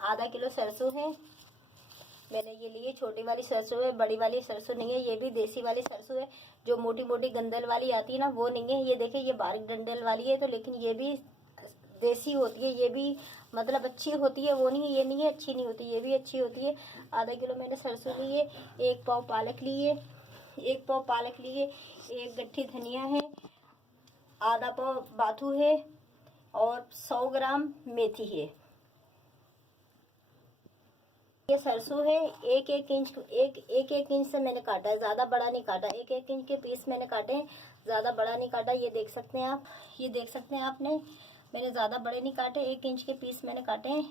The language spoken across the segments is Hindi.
आधा किलो सरसों है मैंने ये लिए। छोटी वाली सरसों है, बड़ी वाली सरसों नहीं है। ये भी देसी वाली सरसों है, जो मोटी मोटी गंदल वाली आती है ना, वो नहीं है। ये देखिए ये बारीक डंडल वाली है, तो लेकिन ये भी देसी होती है। ये भी मतलब अच्छी होती है, वो नहीं है ये नहीं है अच्छी नहीं होती, ये भी अच्छी होती है। आधा किलो मैंने सरसों ली है। 1 पाव पालक लिए, 1 पाव पालक लिए। 1 गट्ठी धनिया है, आधा पाव बाथू है और 100 ग्राम मेथी है। ये सरसों है। एक एक इंच से मैंने काटा है, ज़्यादा बड़ा नहीं काटा। 1 इंच के पीस मैंने काटे हैं, ज़्यादा बड़ा नहीं काटा। ये देख सकते हैं आप, ये देख सकते हैं आपने, मैंने ज़्यादा बड़े नहीं काटे, 1 इंच के पीस मैंने काटे हैं।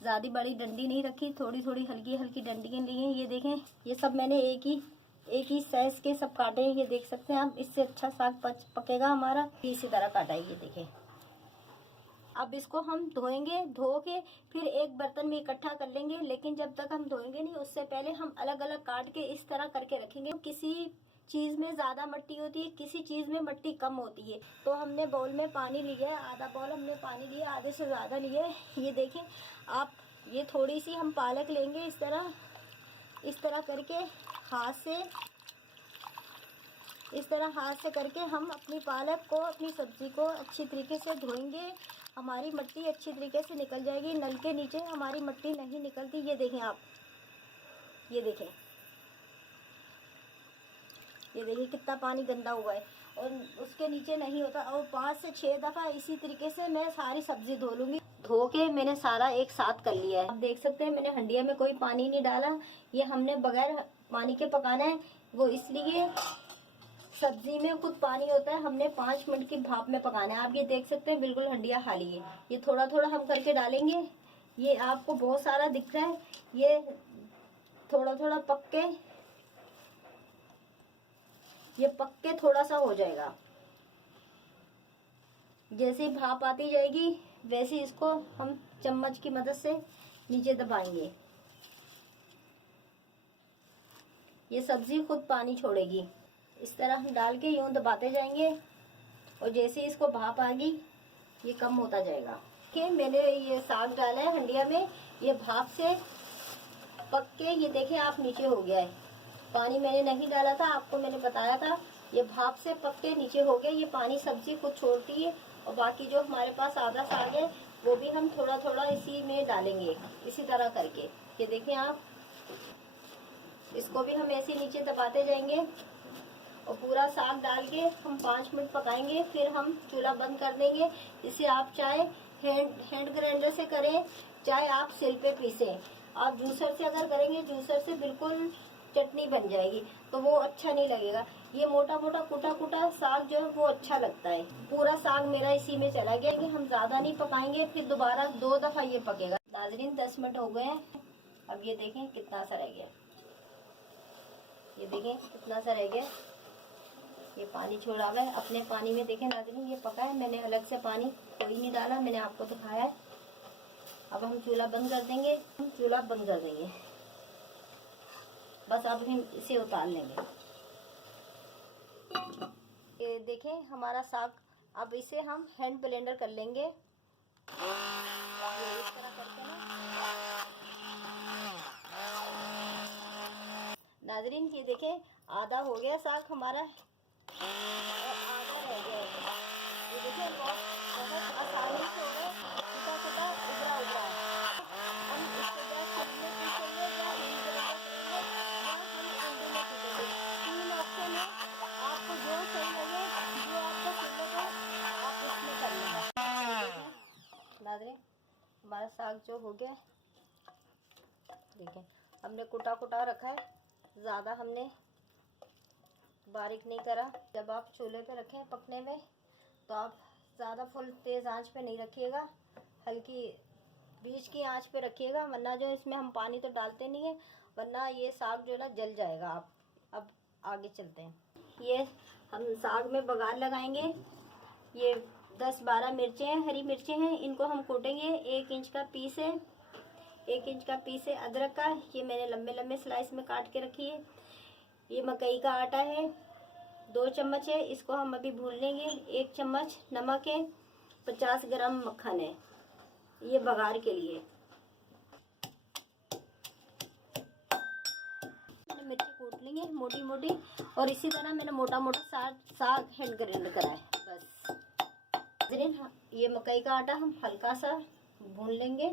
ज़्यादा बड़ी डंडी नहीं रखी, थोड़ी थोड़ी हल्की हल्की डंडियाँ ली हैं। ये देखें, ये सब मैंने एक ही साइज के सब काटे हैं। ये देख सकते हैं आप, इससे अच्छा साग पकेगा हमारा। इसी तरह काटा है, ये देखें। अब इसको हम धोएंगे, धो के फिर एक बर्तन में इकट्ठा कर लेंगे। लेकिन जब तक हम धोएंगे नहीं, उससे पहले हम अलग अलग काट के इस तरह करके रखेंगे। किसी चीज में ज्यादा मिट्टी होती है, किसी चीज में मिट्टी कम होती है। तो हमने बाउल में पानी लिया है, आधा बाउल हमने पानी लिया, आधे से ज्यादा लिया है। ये देखें आप, ये थोड़ी सी हम पालक लेंगे, इस तरह करके हाथ से करके हम अपनी पालक को, अपनी सब्जी को अच्छी तरीके से धोएंगे। हमारी मिट्टी अच्छी तरीके से निकल जाएगी। नल के नीचे हमारी मिट्टी नहीं निकलती। ये देखें आप, ये देखें कितना पानी गंदा हुआ है और उसके नीचे नहीं होता। और 5 से 6 दफ़ा इसी तरीके से मैं सारी सब्जी धो लूँगी। धो के मैंने सारा एक साथ कर लिया है। आप देख सकते हैं मैंने हंडिया में कोई पानी नहीं डाला। ये हमने बगैर पानी के पकाना है, वो इसलिए सब्जी में खुद पानी होता है, हमने 5 मिनट की भाप में पकाना है। आप ये देख सकते हैं बिल्कुल हंडिया खाली है। ये थोड़ा थोड़ा हम करके डालेंगे। ये आपको बहुत सारा दिख रहा है, ये थोड़ा थोड़ा पक के थोड़ा सा हो जाएगा। जैसे ही भाप आती जाएगी वैसे इसको हम चम्मच की मदद से नीचे दबाएंगे। ये सब्जी खुद पानी छोड़ेगी। इस तरह हम डाल के यूं दबाते जाएंगे और जैसे ही इसको भाप आ गई ये कम होता जाएगा। कि मैंने ये साग डाला है हंडिया में, ये भाप से पक के ये देखें आप नीचे हो गया है। पानी मैंने नहीं डाला था, आपको मैंने बताया था। ये भाप से पक के नीचे हो गया। ये पानी सब्जी खुद छोड़ती है। और बाकी जो हमारे पास आधा साग है वो भी हम थोड़ा थोड़ा इसी में डालेंगे, इसी तरह करके। ये देखें आप, इसको भी हम ऐसे नीचे दबाते जाएंगे और पूरा साग डाल के हम 5 मिनट पकाएंगे। फिर हम चूल्हा बंद कर देंगे। इसे आप चाहे हैंड ग्राइंडर से करें, चाहे आप सिल पे पीसें। आप जूसर से अगर करेंगे, जूसर से बिल्कुल चटनी बन जाएगी, तो वो अच्छा नहीं लगेगा। ये मोटा मोटा कुटा साग जो है वो अच्छा लगता है। पूरा साग मेरा इसी में चला गया कि हम ज्यादा नहीं पकाएंगे, फिर दोबारा 2 दफा ये पकेगा। नाज़रीन 10 मिनट हो गए हैं। अब ये देखें कितना सा रह गया, ये देखें कितना सा रह गया। ये पानी छोड़ा हुआ है अपने पानी में। देखें नाज़रीन ये पका है, मैंने अलग से पानी कोई नहीं डाला, मैंने आपको दिखाया है। अब हम चूल्हा बंद कर देंगे, बस अब हम इसे उतार लेंगे। ये देखें हमारा साग। अब इसे हम हैंड ब्लेंडर कर लेंगे, इस तरह करके ना। नाज़रीन ये देखें आधा हो गया साग हमारा और आधा रह गया है। ये देखें बहुत आसानी से हो गया, छोटा उभरा है। हम इसको या छलनी में पीसेंगे या हैंड ब्लेंडर करेंगे या हम अंडे में पीसेंगे। 3 ऑप्शन है, आपको जो सही लगे, जो आपको सुंदर हो आप उसमें कर लेंगे। नाज़रीन हमारा साग जो हो गया, देखें हमने कुटा रखा है, ज़्यादा हमने बारीक नहीं करा। जब आप चूल्हे पे रखें पकने में तो आप ज़्यादा फुल तेज़ आंच पे नहीं रखिएगा, हल्की बीच की आंच पे रखिएगा, वरना जो इसमें हम पानी तो डालते नहीं है, वरना ये साग जो है ना जल जाएगा। आप अब आगे चलते हैं। ये हम साग में बघार लगाएंगे। ये 10-12 मिर्चें हैं, हरी मिर्चें हैं, इनको हम कूटेंगे। 1 इंच का पीस है, 1 इंच का पीस है अदरक का। ये मैंने लंबे लंबे स्लाइस में काट के रखी है। ये मकई का आटा है, 2 चम्मच है, इसको हम अभी भून लेंगे। 1 चम्मच नमक है, 50 ग्राम मक्खन है, ये बघार के लिए। काट लेंगे मोटी मोटी। और इसी तरह मैंने मोटा मोटा साग हैंड ग्राइंड करा है बस। ये मकई का आटा हम हल्का सा भून लेंगे।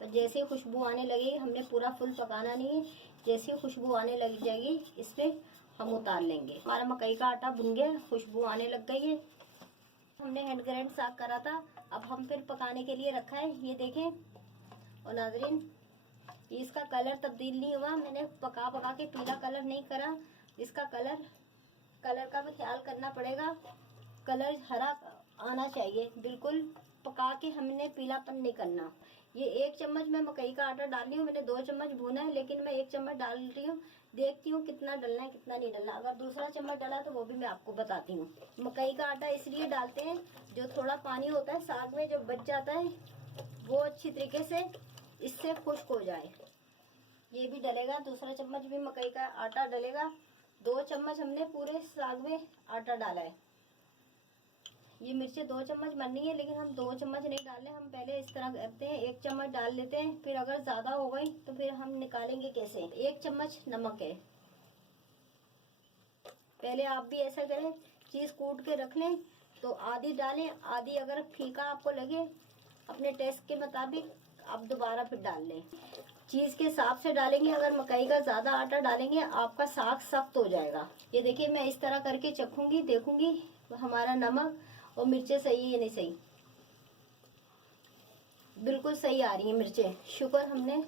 तो जैसे ही खुशबू आने लगेगी, हमने पूरा फुल पकाना नहीं है, जैसे ही खुशबू आने लग जाएगी इस पर हम उतार लेंगे। हमारा मकई का आटा भुन गया, खुशबू आने लग गई है। हमने हैंड ग्राइंड साग करा था, अब हम फिर पकाने के लिए रखा है। ये देखें और नाजरीन, इसका कलर तब्दील नहीं हुआ, मैंने पका पका के पीला कलर नहीं करा। इसका कलर का भी ख्याल करना पड़ेगा, कलर हरा आना चाहिए बिल्कुल। पका के हमने पीलापन नहीं करना। ये 1 चम्मच मैं मकई का आटा डाल रही हूँ, मैंने 2 चम्मच भूना है, लेकिन मैं 1 चम्मच डाल रही हूँ। देखती हूँ कितना डालना है कितना नहीं डालना। अगर दूसरा चम्मच डाला तो वो भी मैं आपको बताती हूँ। मकई का आटा इसलिए डालते हैं, जो थोड़ा पानी होता है साग में जो बच जाता है वो अच्छी तरीके से इससे खुश्क हो जाए। ये भी डलेगा, दूसरा चम्मच भी मकई का आटा डलेगा। 2 चम्मच हमने पूरे साग में आटा डाला है। ये मिर्चें 2 चम्मच बननी है, लेकिन हम 2 चम्मच नहीं डाल रहे, हम पहले इस तरह करते हैं, 1 चम्मच डाल लेते हैं। फिर अगर ज़्यादा हो गई तो फिर हम निकालेंगे कैसे। 1 चम्मच नमक है, पहले आप भी ऐसा करें, चीज़ कूट के रख लें तो आधी डालें, आधी अगर फीका आपको लगे अपने टेस्ट के मुताबिक आप दोबारा फिर डाल लें। चीज़ के हिसाब से डालेंगे, अगर मकई का ज़्यादा आटा डालेंगे आपका साग सख्त हो जाएगा। ये देखिए मैं इस तरह करके चखूंगी, देखूंगी हमारा नमक और मिर्चें सही है नहीं सही। बिल्कुल सही आ रही है मिर्चें, शुक्र हमने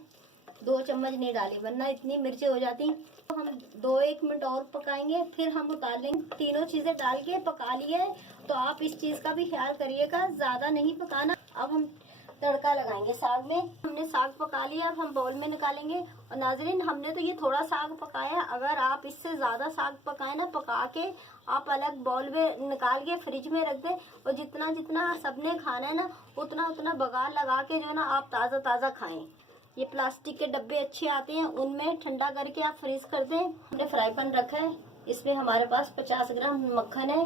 2 चम्मच नहीं डाली, वरना इतनी मिर्चें हो जाती। तो हम 2-1 मिनट और पकाएंगे, फिर हम उतार लेंगे। तीनों चीज़ें डाल के पका लिए, तो आप इस चीज़ का भी ख्याल करिएगा, ज़्यादा नहीं पकाना। अब हम तड़का लगाएंगे साग में। हमने साग पका लिया, अब हम बाउल में निकालेंगे। और नाजरीन, हमने तो ये थोड़ा साग पकाया, अगर आप इससे ज़्यादा साग पकाए ना, पका के आप अलग बाउल में निकाल के फ्रिज में रख दें। और जितना जितना सबने खाना है ना, उतना उतना बघार लगा के जो है ना आप ताज़ा ताज़ा खाएं। ये प्लास्टिक के डब्बे अच्छे आते हैं, उनमें ठंडा करके आप फ्रीज कर दें। हमने फ्राई पैन रखा है, इसमें हमारे पास 50 ग्राम मक्खन है,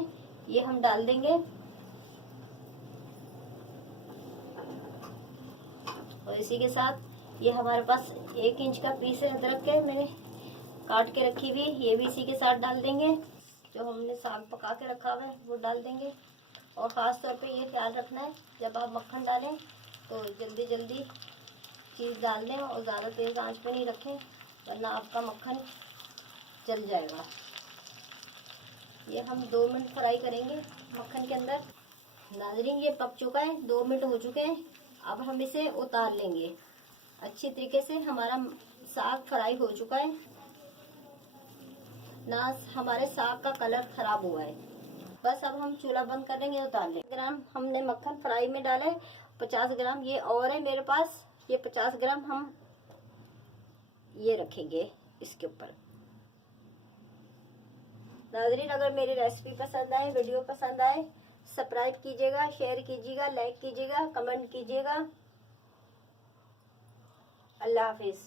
ये हम डाल देंगे। और इसी के साथ ये हमारे पास 1 इंच का पीस है अदरक है, मैंने काट के रखी हुई, ये भी इसी के साथ डाल देंगे। जो हमने साग पका के रखा हुआ है वो डाल देंगे। और ख़ास तौर पे ये ख्याल रखना है, जब आप मक्खन डालें तो जल्दी जल्दी चीज़ डाल दें और ज़्यादा तेज़ आंच पे नहीं रखें, वरना आपका मक्खन जल जाएगा। ये हम 2 मिनट फ्राई करेंगे मक्खन के अंदर। नाजरीन, ये पक चुका है, 2 मिनट हो चुके हैं। अब हम इसे उतार लेंगे। अच्छी तरीके से हमारा साग फ्राई हो चुका है ना, हमारे साग का कलर खराब हुआ है। बस अब हम चूल्हा बंद कर देंगे, उतार लेंगे। ग्राम हमने मक्खन फ्राई में डाले, 50 ग्राम ये और है मेरे पास, ये 50 ग्राम हम ये रखेंगे इसके ऊपर। नाज़रीन, अगर मेरी रेसिपी पसंद आए, वीडियो पसंद आए, सब्सक्राइब कीजिएगा, शेयर कीजिएगा, लाइक कीजिएगा, कमेंट कीजिएगा। अल्लाह हाफिज़।